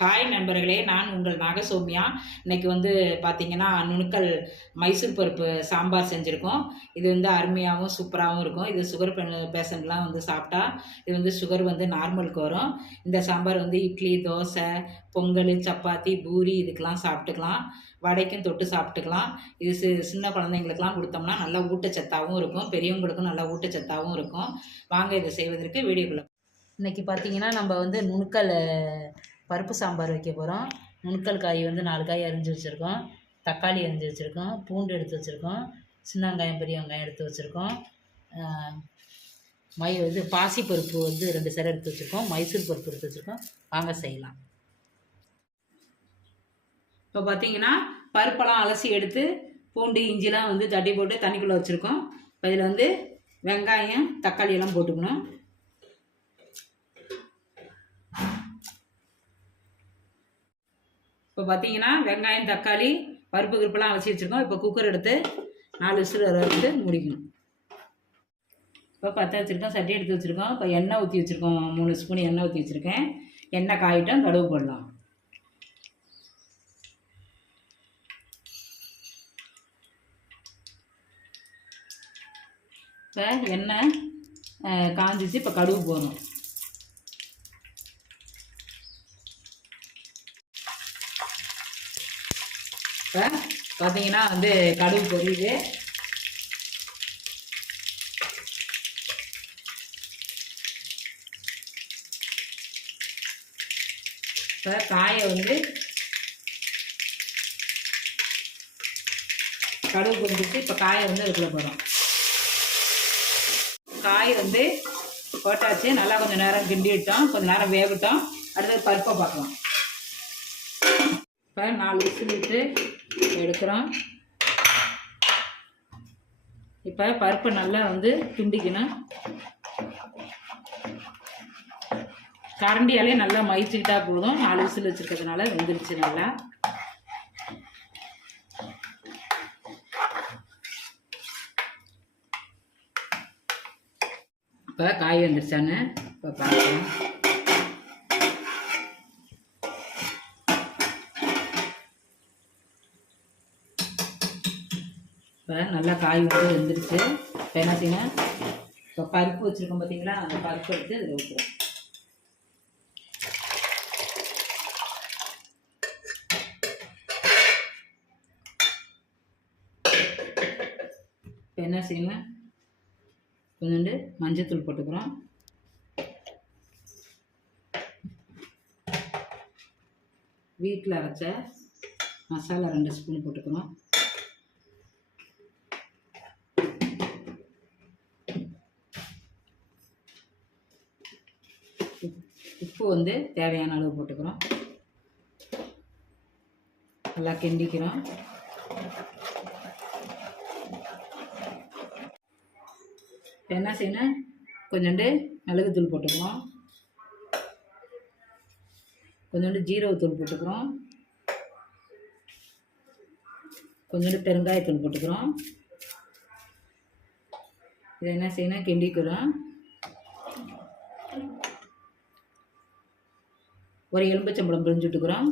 Hi நண்பர்களே, நான் உங்கள் நாகசௌமியா. இன்னைக்கு வந்து பார்த்தீங்கன்னா, நுணுக்கல் மைசூர் பருப்பு சாம்பார் செஞ்சுருக்கோம். இது வந்து அருமையாகவும் சூப்பராகவும் இருக்கும். இது சுகர் பேஷண்ட்லாம் வந்து சாப்பிட்டா இது வந்து சுகர் வந்து நார்மலுக்கு வரும். இந்த சாம்பார் வந்து இட்லி, தோசை, பொங்கல், சப்பாத்தி, பூரி இதுக்கெல்லாம் சாப்பிட்டுக்கலாம். வடைக்கும் தொட்டு சாப்பிட்டுக்கலாம். இது சின்ன குழந்தைங்களுக்கெல்லாம் கொடுத்தோம்னா நல்லா ஊட்டச்சத்தாகவும் இருக்கும். பெரியவங்களுக்கும் நல்லா ஊட்டச்சத்தாகவும் இருக்கும். வாங்க இதை செய்வதற்கு வீடியோக்குள்ள. இன்றைக்கி பார்த்தீங்கன்னா, நம்ம வந்து நுணுக்கல் பருப்பு சாம்பார் வைக்க போகிறோம். நுணுக்கல் காய் வந்து 4 காய் அரிஞ்சு வச்சுருக்கோம். தக்காளி அரிஞ்சு வச்சுருக்கோம். பூண்டு எடுத்து வச்சுருக்கோம். சின்ன வெங்காயம், பெரிய வெங்காயம் எடுத்து வச்சுருக்கோம். பாசிப்பருப்பு வந்து 2 சரை எடுத்து வச்சுருக்கோம். மைசூர் பருப்பு எடுத்து வச்சுருக்கோம். வாங்க செய்யலாம். இப்போ பார்த்தீங்கன்னா, பருப்பெல்லாம் அலசி எடுத்து பூண்டு, இஞ்சிலாம் வந்து தட்டி போட்டு தண்ணிக்குள்ளே வச்சுருக்கோம். இப்போ இதில் வந்து வெங்காயம், தக்காளி எல்லாம் போட்டுக்கணும். இப்போ பார்த்தீங்கன்னா, வெங்காயம், தக்காளி, பருப்பு கிருப்பெல்லாம் அலசி வச்சுருக்கோம். இப்போ குக்கர் எடுத்து 4 விசில் எடுத்து முடிக்கணும். இப்போ பற்ற வச்சுருக்கோம். சட்டி எடுத்து வச்சுருக்கோம். இப்போ எண்ணெய் ஊற்றி வச்சுருக்கோம். 3 ஸ்பூன் எண்ணெய் ஊற்றி வச்சுருக்கேன். எண்ணெய் காயிட்டும் கடுகு போடலாம். இப்போ எண்ணெய் காஞ்சிச்சு. இப்போ கடுகு போடணும். இப்போ பார்த்தீங்கன்னா வந்து கடுகு பொரியுது. இப்போ காயை வந்து கடுகு பொரிஞ்சிச்சு. இப்போ காயை வந்து அதுக்குள்ளே போடுறோம். காய் வந்து போட்டாச்சு. நல்லா கொஞ்சம் நேரம் கிண்டிட்டோம். கொஞ்சம் நேரம் வேகட்டும். அடுத்தது பருப்பை பார்க்கலாம். இப்போ 4 விசில் விட்டு எடுக்கிறோம். இப்போ பருப்பு நல்லா வந்து கிண்டிக்கணும். கரண்டியாலே நல்லா மயிச்சுக்கிட்டா போதும். 4 விசில் வச்சுருக்கிறதுனால வெந்துருச்சு நல்லா. இப்போ காய் வந்துருச்சான்னு இப்போ பார்க்கலாம். இப்போ நல்லா காய் வந்து வெந்துருச்சு. இப்போ என்ன செய்யணும், இப்போ பருப்பு வச்சுருக்கோம் பார்த்தீங்களா, அந்த பருப்பு எடுத்து அதில் ஊற்றுறோம். இப்போ என்ன செய்யணும், கொஞ்சோண்டு மஞ்சத்தூள் போட்டுக்கிறோம். வீட்டில் அரைச்ச மசாலா 2 ஸ்பூன் போட்டுக்கிறோம். உப்பு வந்து தேவையான அளவு போட்டுக்கிறோம். நல்லா கிண்டிக்கிறோம். என்ன செய்யணும், கொஞ்சோண்டு மிளகுத்தூள் போட்டுக்கிறோம். கொஞ்சோண்டு ஜீரகத்தூள் போட்டுக்கிறோம். கொஞ்சோண்டு பெருங்காயத்தூள் போட்டுக்கிறோம். இதை என்ன செய்யணும், கிண்டிக்கிறோம். ஒரு எலும்பச்சம்பழம் பிழிஞ்சு விட்டுக்கிறோம்.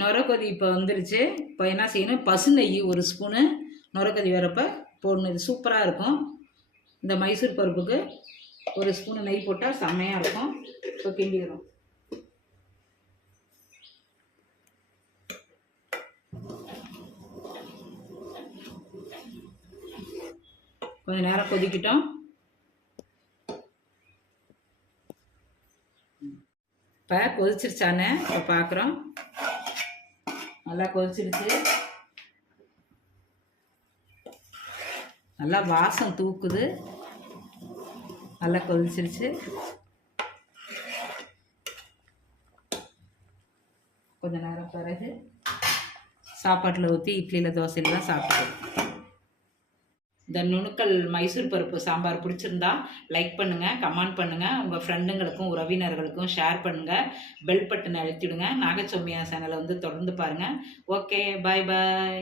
நுரக்கொதி இப்போ வந்துருச்சு. இப்போ என்ன செய்யணும், பசு நெய் 1 ஸ்பூனு நுரக்கொதி வரப்போ போடணும். இது சூப்பராக இருக்கும். இந்த மைசூர் பருப்புக்கு 1 ஸ்பூனு நெய் போட்டால் செம்மையாக இருக்கும். இப்போ கிண்டிக்கிறோம். கொஞ்சம் நேரம் கொதிக்கிட்டோம். இப்போ கொதிச்சிருச்சானே இப்போ பார்க்குறோம். நல்லா கொதிச்சிருச்சு. நல்லா வாசம் தூக்குது. நல்லா கொதிச்சிருச்சு. கொஞ்ச நேரம் பிறகு சாப்பாட்டில் ஊற்றி இட்லியில், தோசையில் தான் சாப்பிடுவோம். இந்த நுணுக்கல் மைசூர் பருப்பு சாம்பார் பிடிச்சிருந்தா லைக் பண்ணுங்கள், கமெண்ட் பண்ணுங்கள், உங்கள் ஃப்ரெண்டுங்களுக்கும் உறவினர்களுக்கும் ஷேர் பண்ணுங்கள், பெல் பட்டனை அழுத்திடுங்க. நாகசௌமியா சேனலை வந்து தொடர்ந்து பாருங்கள். ஓகே, பாய் பாய்.